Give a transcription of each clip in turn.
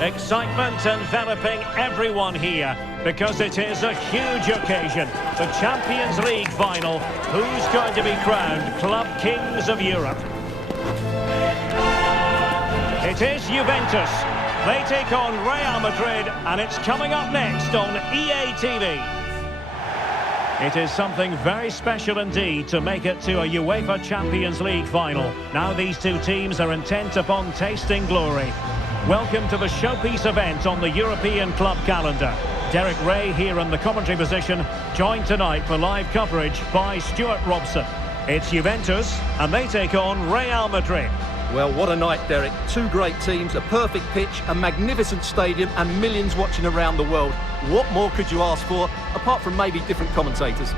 Excitement enveloping everyone here because it is a huge occasion. The Champions League final. Who's going to be crowned Club Kings of Europe? It is Juventus. They take on Real Madrid, and it's coming up next on EA TV. It is something very special indeed to make it to a UEFA Champions League final. Now these two teams are intent upon tasting glory. Welcome to the showpiece event on the European club calendar. Derek Ray here in the commentary position, joined tonight for live coverage by Stuart Robson. It's Juventus, and they take on Real Madrid. Well, what a night, Derek. Two great teams, a perfect pitch, a magnificent stadium, and millions watching around the world. What more could you ask for, apart from maybe different commentators?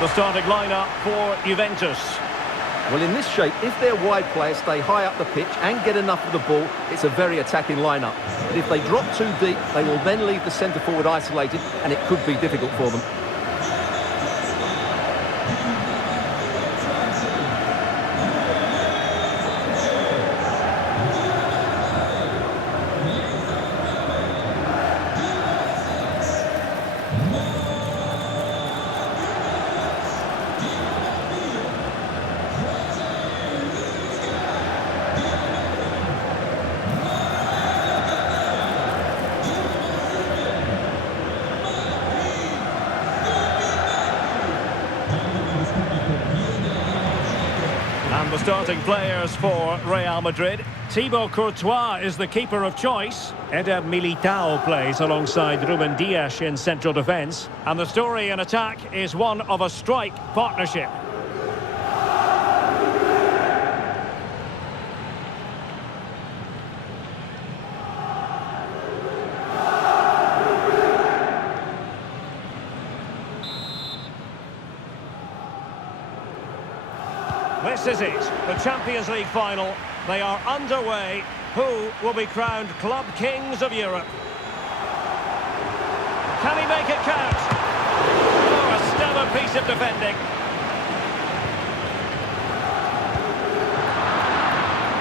The starting lineup for Juventus. Well, in this shape, if their wide players stay high up the pitch and get enough of the ball, it's a very attacking lineup. But if they drop too deep, they will then leave the centre-forward isolated, and it could be difficult for them. The starting players for Real Madrid. Thibaut Courtois is the keeper of choice. Eder Militao plays alongside Ruben Dias in central defence. And the story in attack is one of a strike partnership. This is it, the Champions League final. They are underway. Who will be crowned Club Kings of Europe? Can he make it count? Oh, a stellar piece of defending.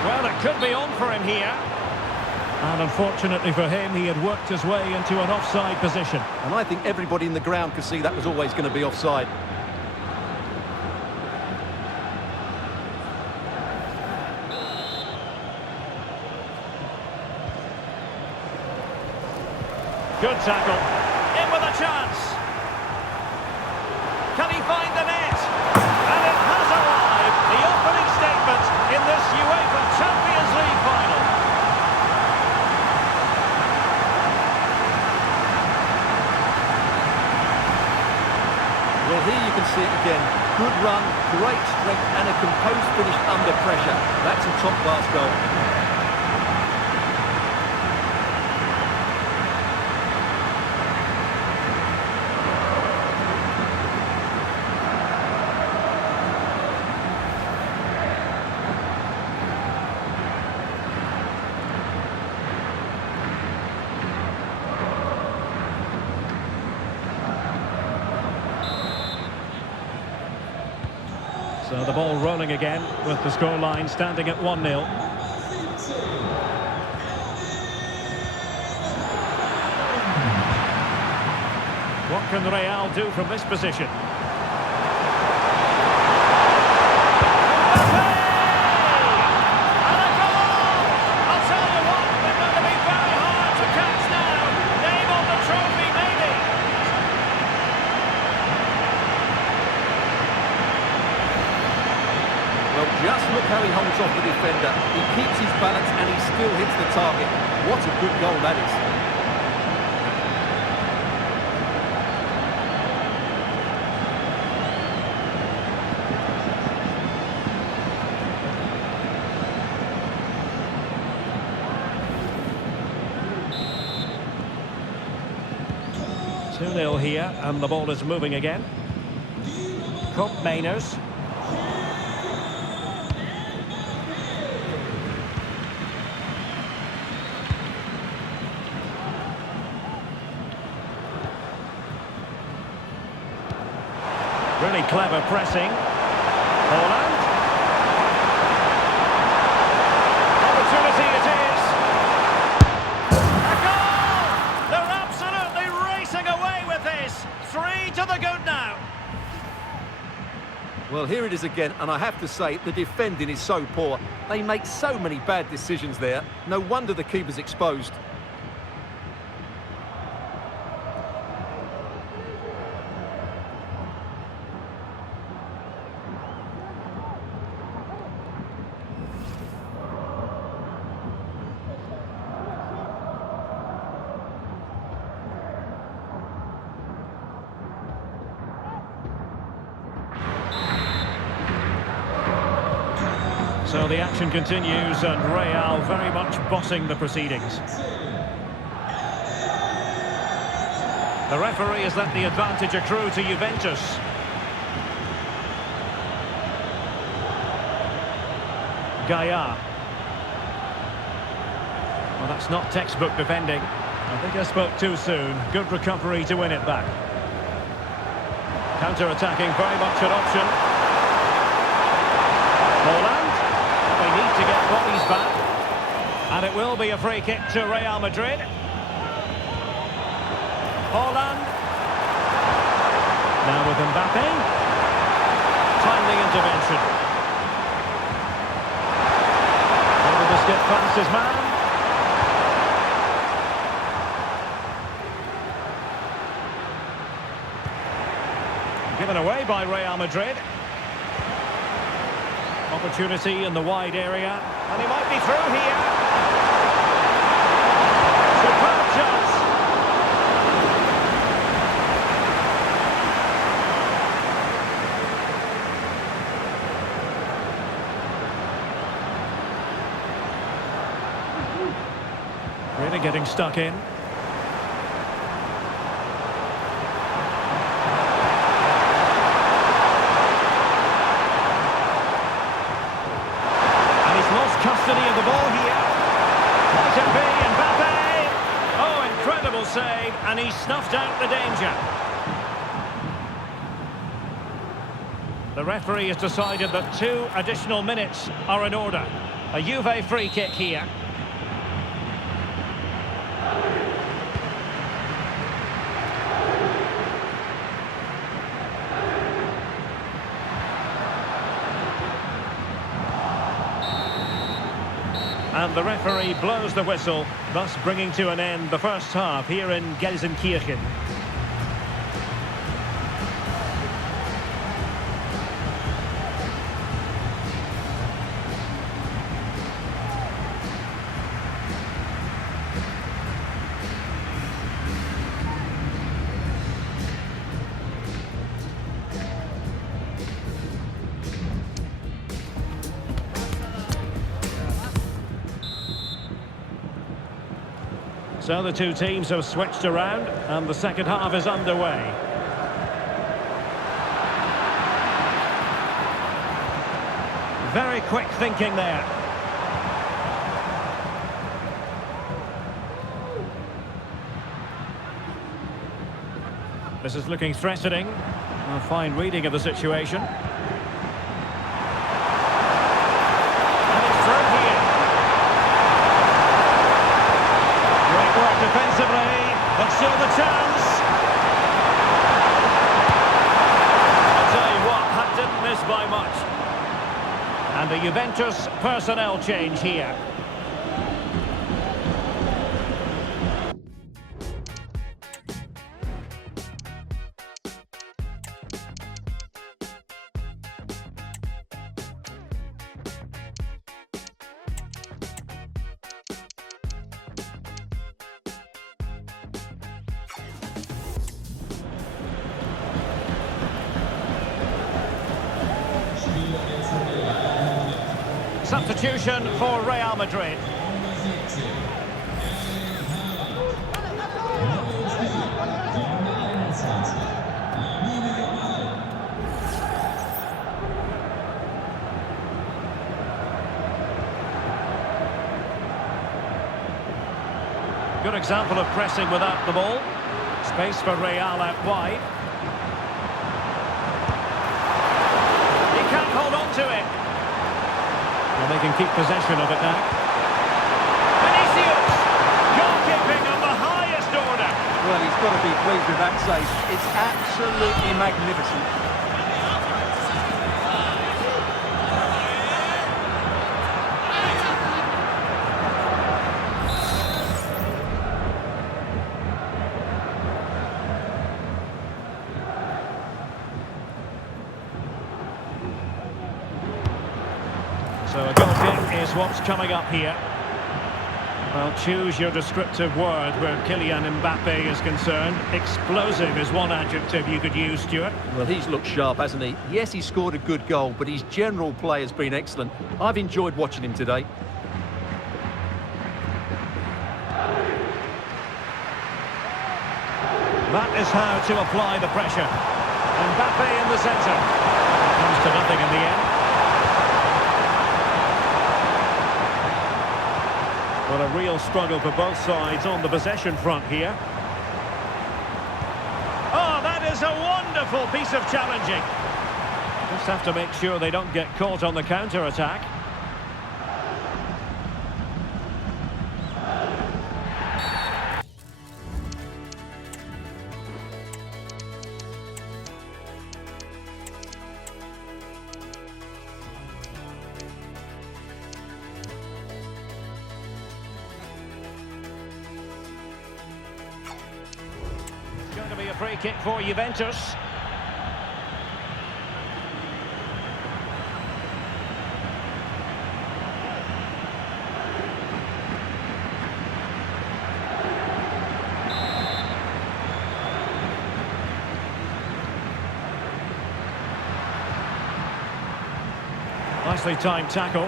Well, it could be on for him here. And unfortunately for him, he had worked his way into an offside position. And I think everybody in the ground could see that was always going to be offside. Good tackle. In with a chance. Can he find the net? And it has arrived. The opening statement in this UEFA Champions League final. Well, here you can see it again. Good run, great strength, and a composed finish under pressure. That's a top-class goal. So the ball rolling again with the scoreline standing at 1-0. What can Real do from this position? Just look how he holds off the defender. He keeps his balance and he still hits the target. What a good goal that is. 2-0 here, and the ball is moving again. Mainers. Really clever pressing. Holland. Opportunity it is. A goal! They're absolutely racing away with this. 3 to the good now. Well, here it is again, and I have to say, the defending is so poor. They make so many bad decisions there. No wonder the keeper's exposed. So the action continues, and Real very much bossing the proceedings. The referee has let the advantage accrue to Juventus. Gaia. Well, that's not textbook defending. I think I spoke too soon. Good recovery to win it back. Counter-attacking, very much an option. Holland. They need to get bodies back. And it will be a free kick to Real Madrid. Holland. Now with Mbappe. Timely intervention. Able to skip past his man. Given away by Real Madrid. Opportunity in the wide area, and he might be through here. Superb chance. Really getting stuck in. Custody of the ball here. Might it be Mbappe? Oh, incredible save, and he snuffed out the danger. The referee has decided that 2 additional minutes are in order. A Juve free kick here. And the referee blows the whistle, thus bringing to an end the first half here in Gelsenkirchen. So the two teams have switched around, and the second half is underway. Very quick thinking there. This is looking threatening. A fine reading of the situation. Defensively, but still the chance. I'll tell you what, that didn't miss by much. And a Juventus personnel change here. Substitution for Real Madrid. good example of pressing without the ball. Space for Real out wide. He can't hold on to it. Well, they can keep possession of it now. Vinicius! Goalkeeping of the highest order. Well, he's got to be pleased with that save. It's absolutely magnificent. So a goal kick is what's coming up here. Well, choose your descriptive word where Kylian Mbappe is concerned. Explosive is one adjective you could use, Stuart. Well, he's looked sharp, hasn't he? Yes, he scored a good goal, but his general play has been excellent. I've enjoyed watching him today. That is how to apply the pressure. Mbappe in the centre. Comes to nothing in the end. Well, a real struggle for both sides on the possession front here. Oh, that is a wonderful piece of challenging. Just have to make sure they don't get caught on the counter-attack. Going to be a free kick for Juventus. Nicely timed tackle.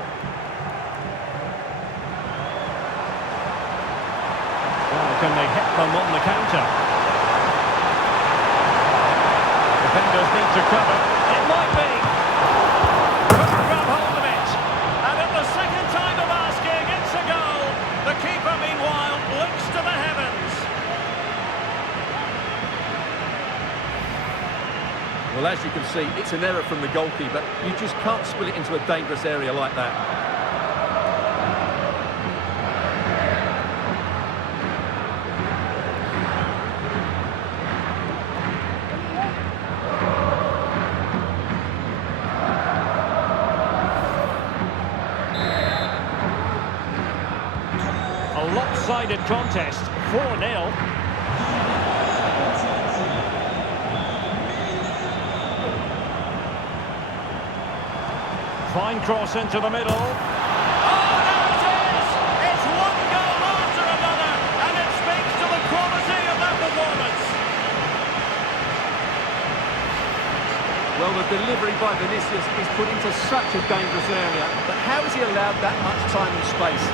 Well, can they hit them on the counter? Defenders need to cover. It might be. Couldn't grab hold of it. And at the second time of asking, it's a goal. The keeper, meanwhile, looks to the heavens. Well, as you can see, it's an error from the goalkeeper. You just can't spill it into a dangerous area like that. A lopsided contest, 4-0. Fine cross into the middle. Oh, there it is! It's one goal after another, and it speaks to the quality of that performance. Well, the delivery by Vinicius is put into such a dangerous area, but how has he allowed that much time and space?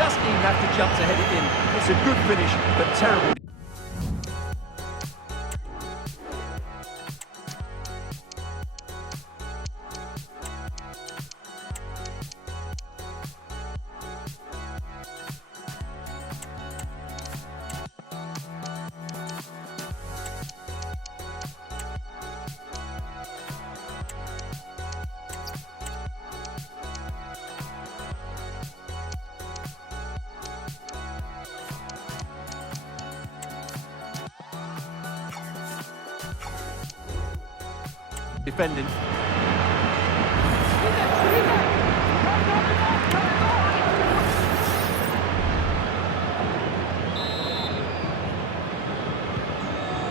Doesn't even have to jump to head it in. It's a good finish, but terrible. Defending.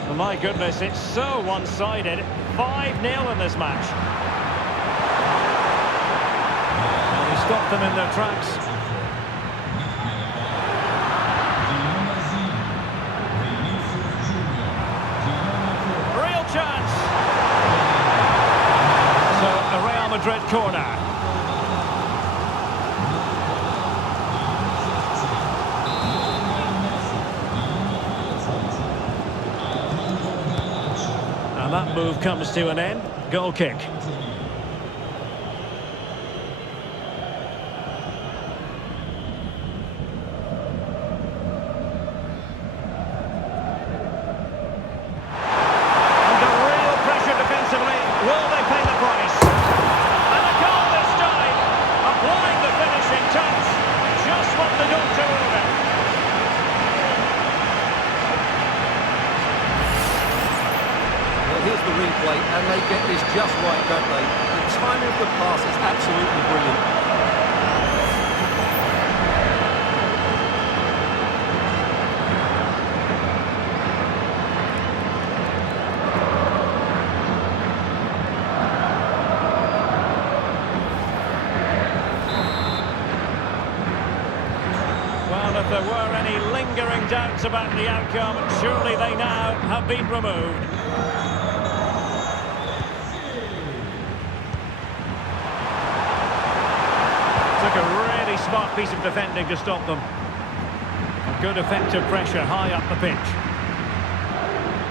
Oh my goodness, it's so one-sided. 5-0 in this match. And he stopped them in their tracks. Chance. So a Real Madrid corner. And that move comes to an end. Goal kick. replay, and they get this just right, don't they? The timing of the pass is absolutely brilliant. Well, if there were any lingering doubts about the outcome, surely they now have been removed. Took a really smart piece of defending to stop them. A good effective pressure high up the pitch.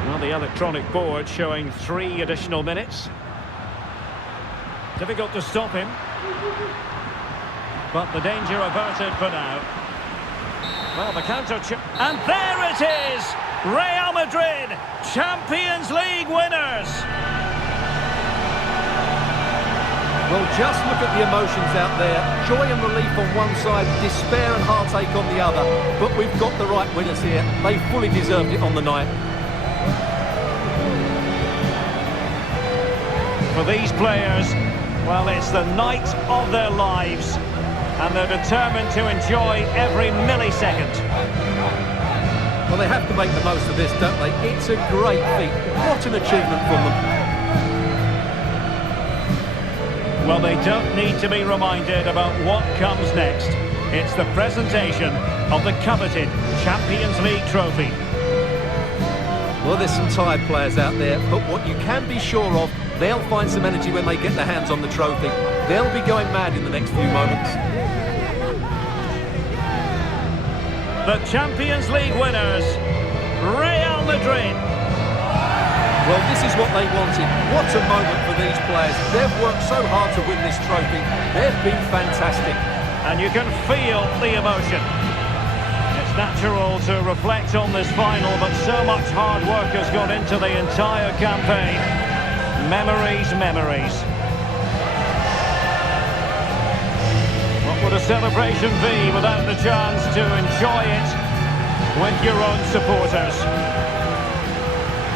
Well, the electronic board showing 3 additional minutes. Difficult to stop him. But the danger averted for now. Well, the counter... And there it is! Real Madrid, Champions League winners! Well, just look at the emotions out there. Joy and relief on one side, despair and heartache on the other. But we've got the right winners here. They fully deserved it on the night. For these players, well, it's the night of their lives. And they're determined to enjoy every millisecond. Well, they have to make the most of this, don't they? It's a great feat. What an achievement from them. Well, they don't need to be reminded about what comes next. It's the presentation of the coveted Champions League trophy. Well, there's some tired players out there, but what you can be sure of, they'll find some energy when they get their hands on the trophy. They'll be going mad in the next few moments. The Champions League winners, Real Madrid. Well, this is what they wanted. What a moment for these players. They've worked so hard to win this trophy. They've been fantastic. And you can feel the emotion. It's natural to reflect on this final, but so much hard work has gone into the entire campaign. Memories, memories. What would a celebration be without the chance to enjoy it with your own supporters?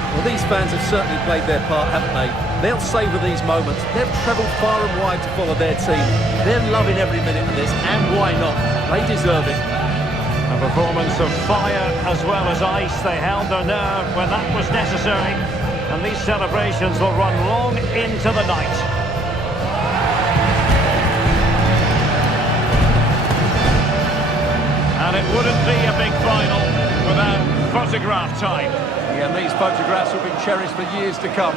Well, these fans have certainly played their part, haven't they? They'll savour these moments. They've travelled far and wide to follow their team. They're loving every minute of this, and why not? They deserve it. A performance of fire as well as ice. They held their nerve when that was necessary. And these celebrations will run long into the night. And it wouldn't be a big final without photograph time. Yeah, and these photographs will be cherished for years to come.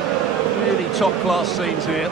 Really top-class scenes here.